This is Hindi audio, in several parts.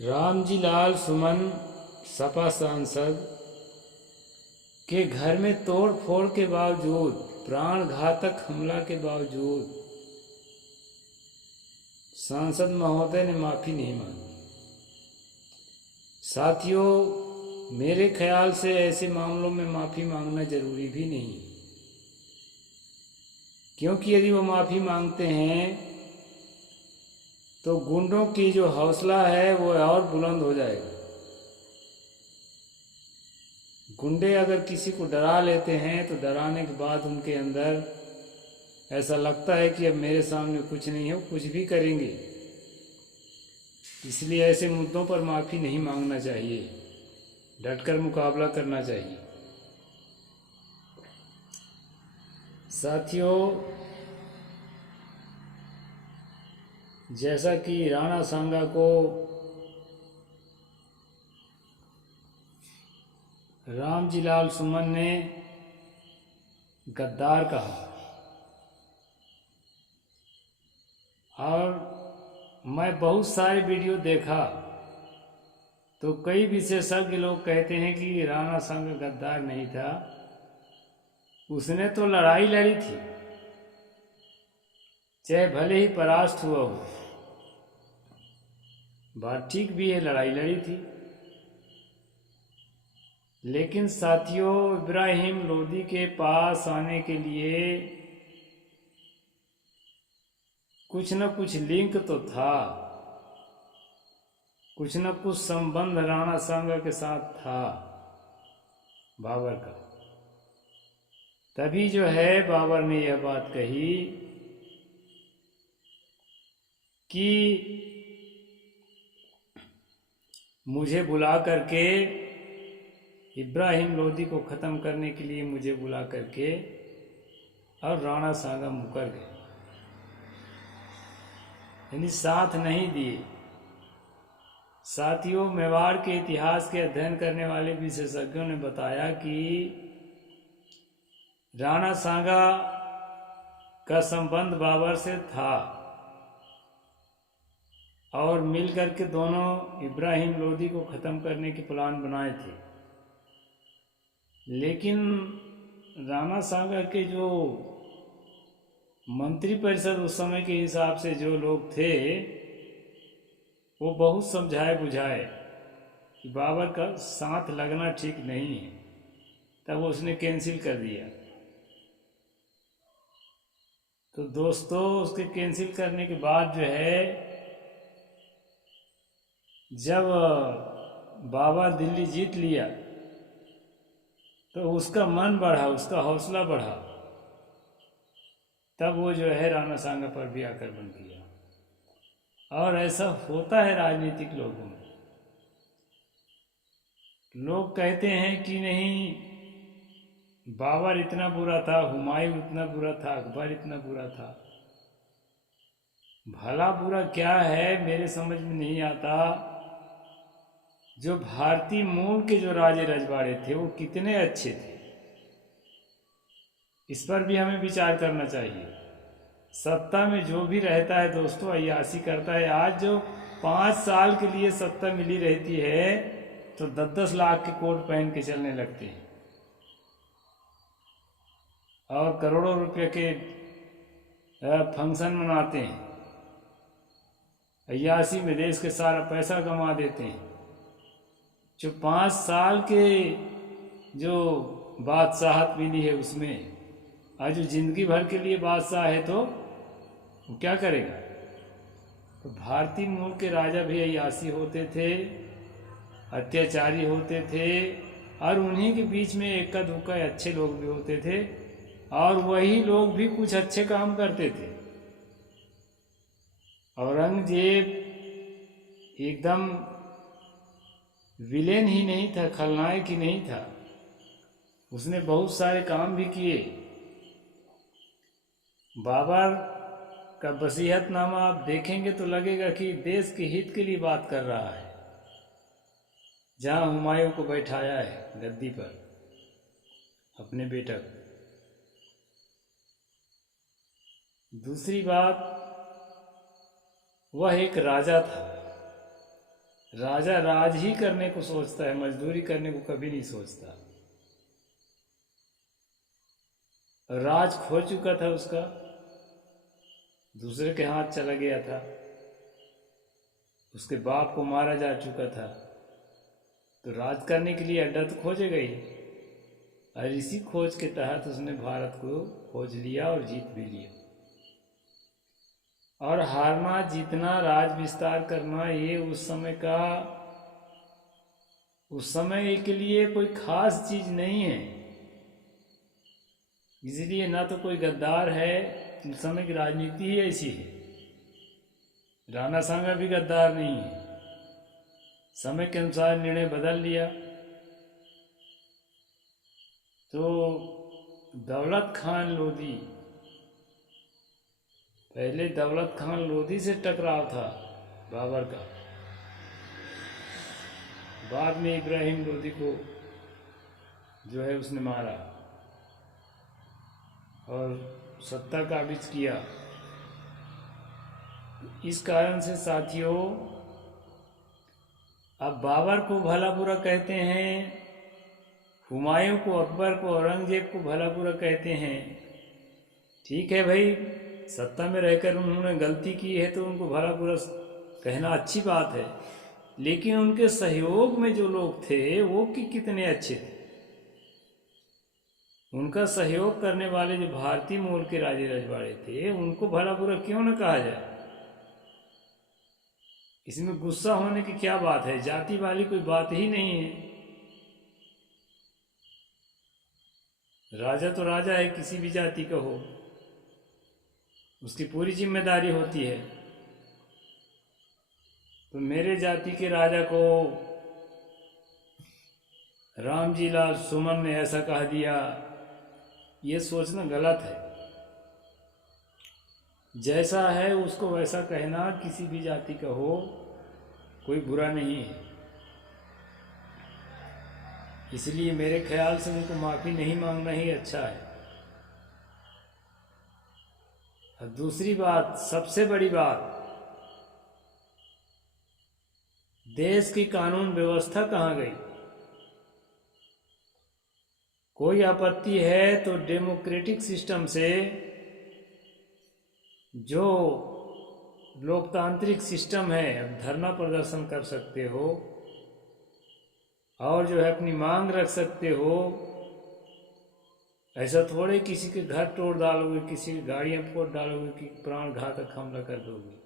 रामजी लाल सुमन सपा सांसद के घर में तोड़ फोड़ के बावजूद, प्राण घातक हमला के बावजूद सांसद महोदय ने माफ़ी नहीं मांगी। साथियों, मेरे ख्याल से ऐसे मामलों में माफ़ी मांगना जरूरी भी नहीं, क्योंकि यदि वो माफ़ी मांगते हैं तो गुंडों की जो हौसला है वो और बुलंद हो जाएगा। गुंडे अगर किसी को डरा लेते हैं तो डराने के बाद उनके अंदर ऐसा लगता है कि अब मेरे सामने कुछ नहीं है, वो कुछ भी करेंगे। इसलिए ऐसे मुद्दों पर माफ़ी नहीं मांगना चाहिए, डटकर मुकाबला करना चाहिए। साथियों, जैसा कि राणा सांगा को रामजी लाल सुमन ने गद्दार कहा, और मैं बहुत सारे वीडियो देखा तो कई विशेषज्ञ लोग कहते हैं कि राणा सांगा गद्दार नहीं था, उसने तो लड़ाई लड़ी थी, चाहे भले ही परास्त हुआ हो। बात ठीक भी है, लड़ाई लड़ी थी, लेकिन साथियों, इब्राहिम लोदी के पास आने के लिए कुछ न कुछ लिंक तो था, कुछ न कुछ संबंध राणा सांगा के साथ था बाबर का। तभी जो है बाबर ने यह बात कही कि मुझे बुला करके, इब्राहिम लोदी को ख़त्म करने के लिए मुझे बुला करके, और राणा सांगा मुकर गए, यानी साथ नहीं दिए। साथियों, मेवाड़ के इतिहास के अध्ययन करने वाले विशेषज्ञों ने बताया कि राणा सांगा का संबंध बाबर से था और मिलकर के दोनों इब्राहिम लोदी को ख़त्म करने के प्लान बनाए थे। लेकिन राणा सांगा के जो मंत्रिपरिषद उस समय के हिसाब से जो लोग थे, वो बहुत समझाए बुझाए कि बाबर का साथ लगना ठीक नहीं है, तब उसने कैंसिल कर दिया। तो दोस्तों, उसके कैंसिल करने के बाद जो है, जब बाबर दिल्ली जीत लिया तो उसका मन बढ़ा, उसका हौसला बढ़ा, तब वो जो है राणा सांगा पर भी आक्रमण किया। और ऐसा होता है राजनीतिक लोगों में। लोग कहते हैं कि नहीं, बाबर इतना बुरा था, हुमायूं इतना बुरा था, अकबर इतना बुरा था। भला बुरा क्या है मेरे समझ में नहीं आता। जो भारतीय मूल के जो राजे रजवाड़े थे वो कितने अच्छे थे, इस पर भी हमें विचार करना चाहिए। सत्ता में जो भी रहता है दोस्तों, अय्याशी करता है। आज जो 5 साल के लिए सत्ता मिली रहती है तो 10-10 लाख के कोट पहन के चलने लगते हैं और करोड़ों रुपए के फंक्शन मनाते हैं। अय्याशी में देश के सारा पैसा कमा देते हैं। जो 5 साल के जो बादशाहत मिली है उसमें, आज जो जिंदगी भर के लिए बादशाह है तो वो क्या करेगा। तो भारतीय मूल के राजा भी अय्याशी होते थे, अत्याचारी होते थे, और उन्हीं के बीच में इक्का दुक्का अच्छे लोग भी होते थे, और वही लोग भी कुछ अच्छे काम करते थे। औरंगजेब एकदम विलेन ही नहीं था, खलनायक ही नहीं था, उसने बहुत सारे काम भी किए। बाबर का वसीयतनामा आप देखेंगे तो लगेगा कि देश के हित के लिए बात कर रहा है, जहां हुमायूं को बैठाया है गद्दी पर, अपने बेटा को। दूसरी बात, वह एक राजा था, राजा राज ही करने को सोचता है, मजदूरी करने को कभी नहीं सोचता। राज खो चुका था उसका, दूसरे के हाथ चला गया था, उसके बाप को मारा जा चुका था, तो राज करने के लिए अड्डा तो खोजेगा ही। और इसी खोज के तहत उसने भारत को खोज लिया और जीत भी लिया। और हारना जीतना राज विस्तार करना ये उस समय के लिए कोई खास चीज नहीं है। इसलिए ना तो कोई गद्दार है, उस समय की राजनीति ही ऐसी है। राणा सांगा भी गद्दार नहीं है, समय के अनुसार निर्णय बदल लिया। तो दौलत खान लोधी, पहले दौलत खान लोधी से टकराव था बाबर का, बाद में इब्राहिम लोधी को जो है उसने मारा और सत्ता काबिज किया। इस कारण से साथियों, अब बाबर को भला बुरा कहते हैं, हुमायूं को, अकबर को, औरंगजेब को भला बुरा कहते हैं। ठीक है भाई, सत्ता में रहकर उन्होंने गलती की है तो उनको भला बुरा कहना अच्छी बात है, लेकिन उनके सहयोग में जो लोग थे वो कितने अच्छे थे। उनका सहयोग करने वाले जो भारतीय मूल के राजे रजवाड़े थे, उनको भला बुरा क्यों न कहा जाए। इसमें गुस्सा होने की क्या बात है, जाति वाली कोई बात ही नहीं है। राजा तो राजा है, किसी भी जाति का हो, उसकी पूरी जिम्मेदारी होती है। तो मेरे जाति के राजा को रामजी लाल सुमन ने ऐसा कह दिया, ये सोचना गलत है। जैसा है उसको वैसा कहना, किसी भी जाति का हो, कोई बुरा नहीं है। इसलिए मेरे ख्याल से उनको माफ़ी नहीं मांगना ही अच्छा है। और दूसरी बात, सबसे बड़ी बात, देश की कानून व्यवस्था कहाँ गई? कोई आपत्ति है तो डेमोक्रेटिक सिस्टम से, जो लोकतांत्रिक सिस्टम है, धरना प्रदर्शन कर सकते हो और जो है अपनी मांग रख सकते हो। ऐसा थोड़े किसी के घर तोड़ डालोगे, किसी की गाड़ियां फोड़ डालोगे कि प्राण घातक हमला कर दोगे।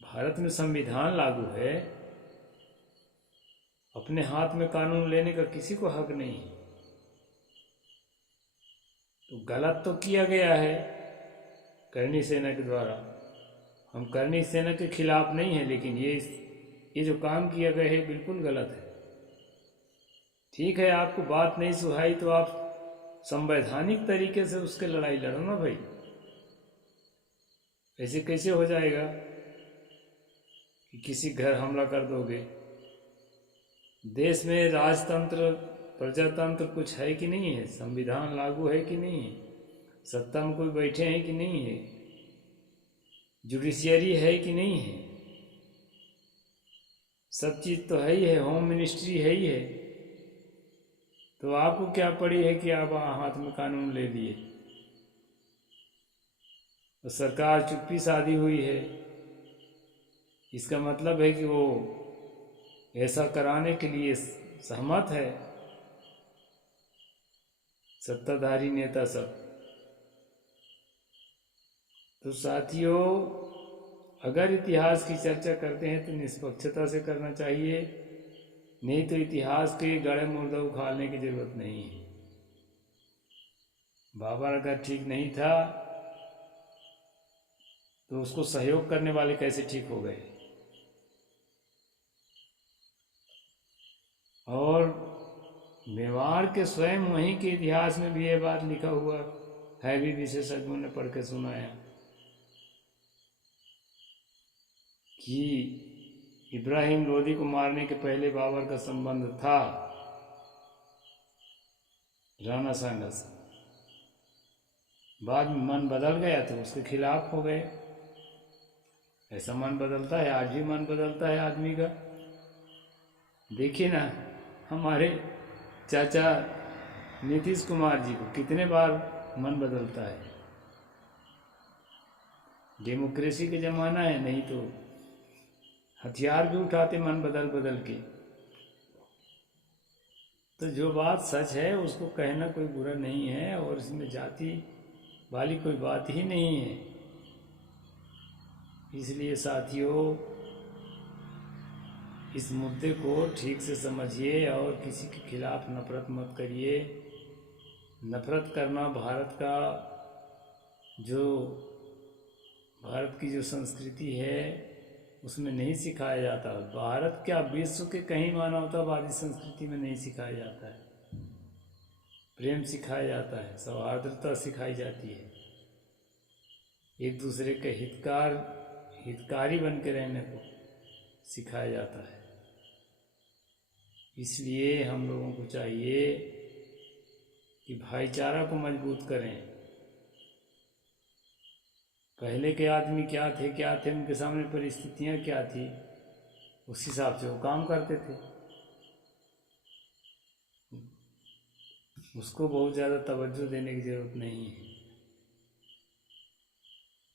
भारत में संविधान लागू है, अपने हाथ में कानून लेने का किसी को हक नहीं। तो गलत तो किया गया है करनी सेना के द्वारा, हम करनी सेना के खिलाफ नहीं है, लेकिन ये जो काम किया गया है बिल्कुल गलत है। ठीक है, आपको बात नहीं सुहाई तो आप संवैधानिक तरीके से उसके लड़ाई लड़ो ना भाई। ऐसे कैसे हो जाएगा कि किसी घर हमला कर दोगे? देश में राजतंत्र, प्रजातंत्र कुछ है कि नहीं है? संविधान लागू है कि नहीं है? सत्ता में कोई बैठे हैं कि नहीं है? जुडिशियरी है कि नहीं है? सब चीज़ तो है ही है, होम मिनिस्ट्री है ही है। तो आपको क्या पड़ी है कि आप हाथ में कानून ले लिए? तो सरकार चुप्पी साधी हुई है, इसका मतलब है कि वो ऐसा कराने के लिए सहमत है, सत्ताधारी नेता सब। तो साथियों, अगर इतिहास की चर्चा करते हैं तो निष्पक्षता से करना चाहिए, नहीं तो इतिहास के गड़े मुर्दा उखाड़ने की जरूरत नहीं है। बाबर अगर ठीक नहीं था तो उसको सहयोग करने वाले कैसे ठीक हो गए? और मेवाड़ के स्वयं वहीं के इतिहास में भी ये बात लिखा हुआ है, भी विशेषज्ञों ने पढ़ के सुनाया कि इब्राहिम लोदी को मारने के पहले बाबर का संबंध था राणा सांगा से, बाद में मन बदल गया तो उसके खिलाफ हो गए। ऐसा मन बदलता है, आज भी मन बदलता है आदमी का। देखिए ना, हमारे चाचा नीतीश कुमार जी को कितने बार मन बदलता है। डेमोक्रेसी का ज़माना है, नहीं तो हथियार भी उठाते मन बदल बदल के। तो जो बात सच है उसको कहना कोई बुरा नहीं है, और इसमें जाति वाली कोई बात ही नहीं है। इसलिए साथियों, इस मुद्दे को ठीक से समझिए और किसी के खिलाफ नफरत मत करिए। नफरत करना भारत की जो संस्कृति है उसमें नहीं सिखाया जाता। भारत क्या, विश्व के कहीं मानवतावादी संस्कृति में नहीं सिखाया जाता है। प्रेम सिखाया जाता है, सौहार्दता सिखाई जाती है, एक दूसरे के हितकारी बन के रहने को सिखाया जाता है। इसलिए हम लोगों को चाहिए कि भाईचारा को मजबूत करें। पहले के आदमी क्या थे, उनके सामने परिस्थितियाँ क्या थी, उस हिसाब से वो काम करते थे। उसको बहुत ज़्यादा तवज्जो देने की ज़रूरत नहीं है।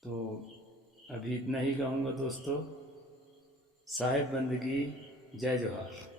तो अभी इतना ही कहूँगा दोस्तों। साहिब बंदगी, जय जोहार।